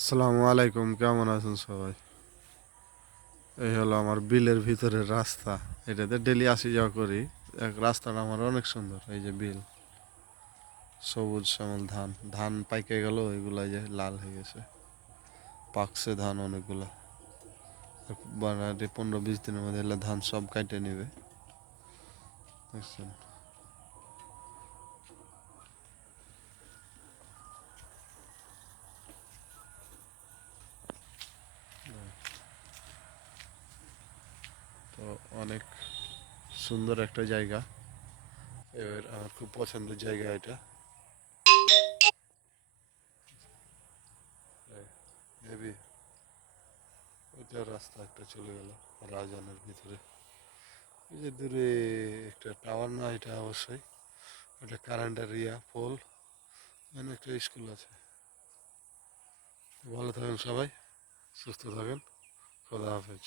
আসসালামু আলাইকুম, কেমন আছেন সবাই? এই হলো আমার বিলের ভিতরের রাস্তা। এটাতে ডেলি আসি যাওয়া করি। রাস্তাটা আমার অনেক সুন্দর। এই যে বিল, সবুজ শ্যামল ধান, ধান পাইকে গেল, এগুলা যে লাল হয়ে গেছে, পাকছে ধান অনেকগুলা। আর 15-20 দিনের মধ্যে এলে ধান সব কাটে নেবে, দেখছেন? তো অনেক সুন্দর একটা জায়গা। এবার আমার খুব পছন্দের জায়গা এটা। হেবি। ওইটা রাস্তা একটা চলে গেল রাজনের ভিতরে। এই যে দূরে একটা টাওয়ার, না এটা অবশ্যই একটা কারেন্টের পোল। এখানে একটা স্কুল আছে। ভালো থাকেন সবাই, সুস্থ থাকেন। খোদা হাফেজ।